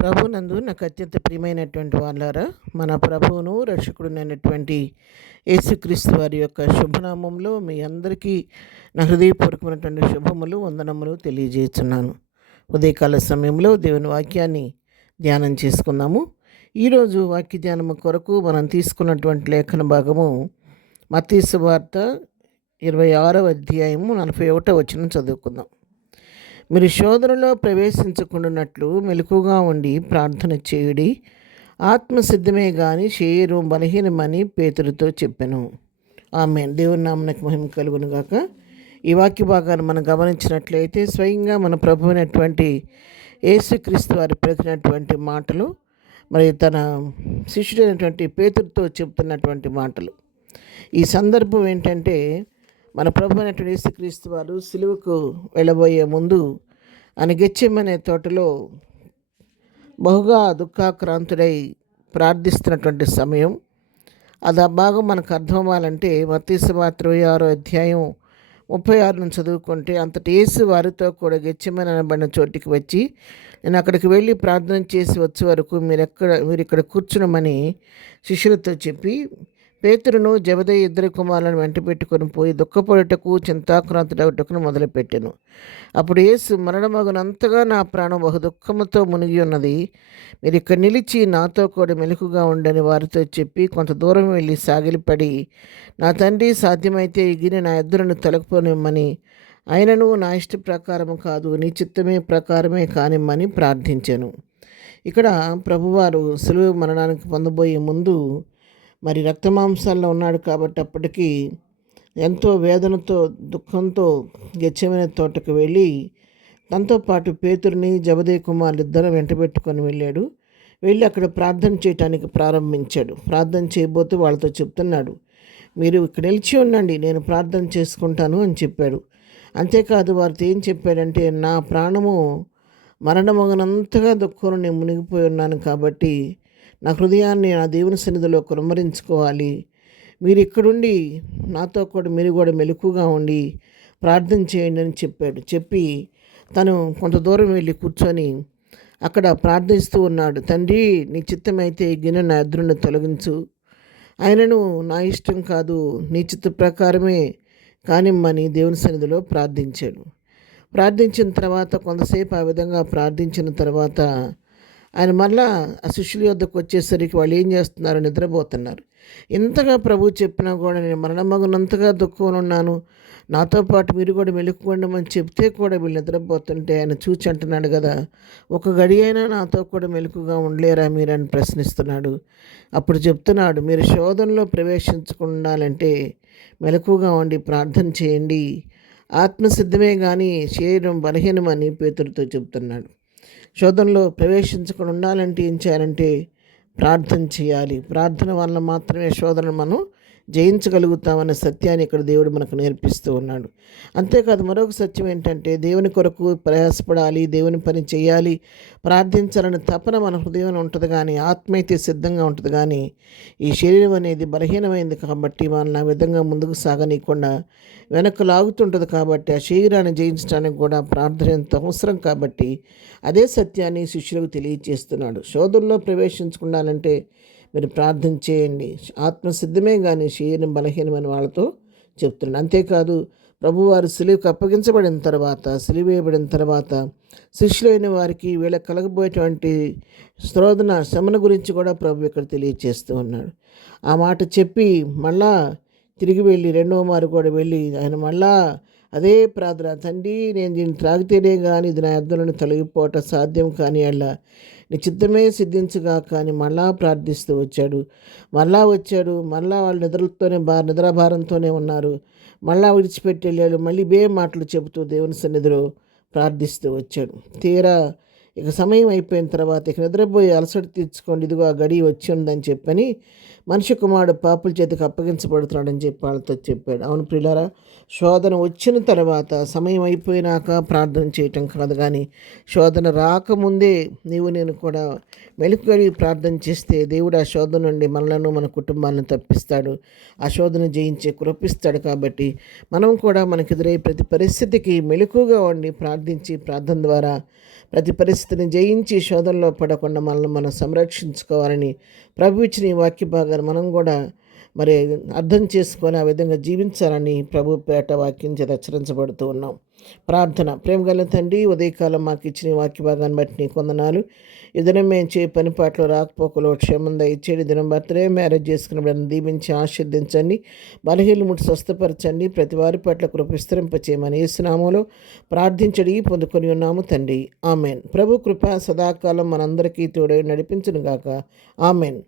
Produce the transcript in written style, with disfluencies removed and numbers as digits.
ప్రభునందు నాకు అత్యంత ప్రియమైనటువంటి వాళ్ళారా, మన ప్రభువును రక్షకుడునైనటువంటి యేసుక్రీస్తు వారి యొక్క శుభనామంలో మీ అందరికీ నా హృదయపూర్వకమైనటువంటి శుభములు వందనములు తెలియజేస్తున్నాను. ఉదయకాల సమయంలో దేవుని వాక్యాన్ని ధ్యానం చేసుకుందాము. ఈరోజు వాక్య ధ్యానము కొరకు మనం తీసుకున్నటువంటి లేఖన భాగము మత్తయి సువార్త 26వ అధ్యాయము 41వ వచనం చదువుకుందాం. మీరు శోధనలో ప్రవేశించకుండానట్లు మెలకుగా ఉండి ప్రార్థన చేయుడి, ఆత్మసిద్ధమే గాని శరీరం బలహీనమని పేతురుతో చెప్పెను. ఆమేన్. దేవుని నామమునకు మహిమ కలుగును గాక. ఈ వాక్య భాగాన్ని మనం గమనించినట్లయితే స్వయంగా మన ప్రభు అయినటువంటి యేసుక్రీస్తు వారి పలికినటువంటి మాటలు, మరి తన శిష్యుడైనటువంటి పేతురుతో చెప్తున్నటువంటి మాటలు. ఈ సందర్భం ఏంటంటే, మన ప్రభు అయినటువంటి యేసుక్రీస్తు వారు సిలువకు వెళ్ళబోయే ముందు ఆయన గెత్సేమనే తోటలో బహుగా దుఃఖాక్రాంతుడై ప్రార్థిస్తున్నటువంటి సమయం. అది ఆ భాగం మనకు అర్థం అవ్వాలంటే మత్తయి సువార్త 26వ అధ్యాయం 36 నుంచి చదువుకుంటే, అంతటి యేసు వారితో కూడా గెత్సేమనే అనబడిన చోటికి వచ్చి, నేను అక్కడికి వెళ్ళి ప్రార్థన చేసి వచ్చే వరకు మీరు ఇక్కడ కూర్చునమని శిష్యులతో చెప్పి, పేతురును జెబెదయి ఇద్దరు కుమారులను వెంట పెట్టుకొని పోయి దుఃఖపడుటకు చింతాక్రాంతుడగుటకును మొదలుపెట్టెను. అప్పుడు యేసు, మరణమగునంతగా నా ప్రాణం బహు దుఃఖముతో మునిగి ఉన్నది, మీరు ఇక్కడ నిలిచి నాతో కూడా మెలకుగా ఉండని వారితో చెప్పి కొంత దూరం వెళ్ళి సాగిలిపడి, నా తండ్రి, సాధ్యమైతే ఈ గిన్నె నా ఎదురును తొలగిపోనిమ్మని, ఆయనను నా ఇష్ట ప్రకారము కాదు నీ చిత్తమే ప్రకారమే కానిమ్మని ప్రార్థించాను. ఇక్కడ ప్రభువారు సిలువ మరణానికి పొందబోయే ముందు మరి రక్తమాంసాల్లో ఉన్నాడు కాబట్టి అప్పటికి ఎంతో వేదనతో దుఃఖంతో గెత్సేమనే తోటకు వెళ్ళి తనతో పాటు పేతురుని జెబెదయి కుమారులిద్దరూ వెంటబెట్టుకొని వెళ్ళాడు. వెళ్ళి అక్కడ ప్రార్థన చేయటానికి ప్రారంభించాడు. ప్రార్థన చేయబోతూ వాళ్ళతో చెప్తున్నాడు, మీరు ఇక్కడ నిలిచి ఉండండి, నేను ప్రార్థన చేసుకుంటాను అని చెప్పాడు. అంతేకాదు, వారితో ఏం చెప్పాడంటే, నా ప్రాణము మరణమగనంతగా దుఃఖంలో నేను మునిగిపోయి ఉన్నాను కాబట్టి నా హృదయాన్ని నా దేవుని సన్నిధిలో కుమ్మరించుకోవాలి, మీరు ఇక్కడుండి నాతో కూడా మీరు కూడా మెలకుగా ఉండి ప్రార్థన చేయండి అని చెప్పాడు. చెప్పి తను కొంత దూరం వెళ్ళి కూర్చొని అక్కడ ప్రార్థిస్తూ ఉన్నాడు. తండ్రి, నీ చిత్తమైతే ఈ గిన్నె నా ఎదురును తొలగించు, ఆయనను నా ఇష్టం కాదు నీ చిత్త ప్రకారమే కానిమ్మని దేవుని సన్నిధిలో ప్రార్థించాడు. ప్రార్థించిన తర్వాత కొంతసేపు ఆ విధంగా ప్రార్థించిన తర్వాత ఆయన మళ్ళా ఆ శిష్యుల యొద్దకు వచ్చేసరికి వాళ్ళు ఏం చేస్తున్నారు, నిద్రపోతున్నారు. ఇంతగా ప్రభు చెప్పినా కూడా నేను మరణమగునంతగా దుఃఖంలో ఉన్నాను, నాతో పాటు మీరు కూడా మెలుకుకోండమని చెప్తే కూడా వీళ్ళు నిద్రపోతుంటే ఆయన చూచి అంటున్నాడు కదా, ఒక గడి అయినా నాతో కూడా మెలకుగా ఉండలేరా మీరని ప్రశ్నిస్తున్నాడు. అప్పుడు చెప్తున్నాడు, మీరు శోధనలో ప్రవేశించకుండాలంటే మెలకుగా ఉండి ప్రార్థన చేయండి, ఆత్మసిద్ధమే కానీ శరీరం బలహీనమని పేతురుతో చెప్తున్నాడు. శోధనలో ప్రవేశించకుండా ఉండాలంటే ఏం చేయాలంటే ప్రార్థన చేయాలి. ప్రార్థన వల్ల మాత్రమే శోధనను మనం జయించగలుగుతామనే సత్యాన్ని ఇక్కడ దేవుడు మనకు నేర్పిస్తూ ఉన్నాడు. అంతేకాదు, మరొక సత్యం ఏంటంటే, దేవుని కొరకు ప్రయాసపడాలి, దేవుని పని చేయాలి, ప్రార్థించాలని తపన మన హృదయంలో ఉంటుంది, కానీ ఆత్మ అయితే సిద్ధంగా ఉంటుంది, కానీ ఈ శరీరం అనేది బలహీనమైంది కాబట్టి మనల్ని ఆ విధంగా ముందుకు సాగనీయకుండా వెనక్కు లాగుతుంటుంది. కాబట్టి ఆ శరీరాన్ని జయించడానికి కూడా ప్రార్థన ఎంత అవసరం. కాబట్టి అదే సత్యాన్ని శిష్యులకు తెలియజేస్తున్నాడు. శోధనలో ప్రవేశించుకుండాలంటే మీరు ప్రార్థన చేయండి, ఆత్మసిద్ధమే కానీ శరీరం బలహీనమని వాళ్ళతో చెప్తున్నాడు. అంతేకాదు, ప్రభువారు సిలువకు అప్పగించబడిన తర్వాత, సిలువ వేయబడిన తర్వాత శిష్యులైన వారికి వీళ్ళకి కలగబోయేటువంటి శ్రమను గురించి కూడా ప్రభు ఇక్కడ తెలియజేస్తూ ఉన్నాడు. ఆ మాట చెప్పి మళ్ళా తిరిగి వెళ్ళి రెండవ మారు కూడా వెళ్ళి ఆయన మళ్ళా అదే ప్రార్థన, తండ్రి, నేను దీన్ని త్రాగితేనే కానీ ఇది నా యొద్దనుండి తొలగిపోవటం సాధ్యం కానీ అలా నీ చిత్తమే సిద్ధించుగా కానీ మళ్ళా ప్రార్థిస్తూ వచ్చాడు. మళ్ళా వాళ్ళు నిద్రాభారంతోనే ఉన్నారు. మళ్ళా విడిచిపెట్టి వెళ్ళాడు. మళ్ళీ మాటలు చెబుతూ దేవుని సన్నిధిలో ప్రార్థిస్తూ వచ్చాడు. తీరా ఇక సమయం అయిపోయిన తర్వాత, ఇక నిద్రపోయి అలసట తీర్చుకోండి, ఇదిగో ఆ గడి వచ్చి ఉందని చెప్పని మనిషి కుమారుడు పాపుల చేతికి అప్పగించబడుతున్నాడని చెప్పి వాళ్ళతో చెప్పాడు. అవును ప్రియులారా, శోధన వచ్చిన తర్వాత సమయం అయిపోయినాక ప్రార్థన చేయటం కాదు, కానీ శోధన రాకముందే నేను కూడా మెలకువగా ప్రార్థన చేస్తే దేవుడు ఆ శోధన నుండి మనలను మన కుటుంబాలను తప్పిస్తాడు, ఆ శోధన జయించే కృపిస్తాడు. కాబట్టి మనం కూడా మనకు ఎదురయ్యే ప్రతి పరిస్థితికి మెలకువగా ఉండి ప్రార్థించి ప్రార్థన ద్వారా ప్రతి పరిస్థితిని జయించి శోధనలో పడకుండా మనల్ని మనం సంరక్షించుకోవాలని ప్రభు ఇచ్చిన ఈ వాక్య భాగాన్ని మనం కూడా మరి అర్థం చేసుకొని ఆ విధంగా జీవించాలని ప్రభు పేట వాక్యం చేత హెచ్చరించబడుతూ ఉన్నాం. ప్రార్థన. ప్రేమ గల తండ్రి, ఉదయకాలం మాకు ఇచ్చిన వాక్య భాగాన్ని బట్టి నీ కొందనాలు. ఈ దినం మేము చేయ పని పాటలు రాకపోకలు క్షేమం దయచేది. దినం బర్త్డే మ్యారేజ్ చేసుకున్నప్పుడు దీవించి ఆశీర్దించండి. బలహీనలు ముట్టి స్వస్థపరచండి. ప్రతి వారి పట్ల కృప విస్తరింపచేయమని యేసునామములో ప్రార్థించడి పొందుకొని ఉన్నాము తండ్రి. ఆమెన్. ప్రభు కృప సదాకాలం మనందరికీ తోడై నడిపించును గాక. ఆమెన్.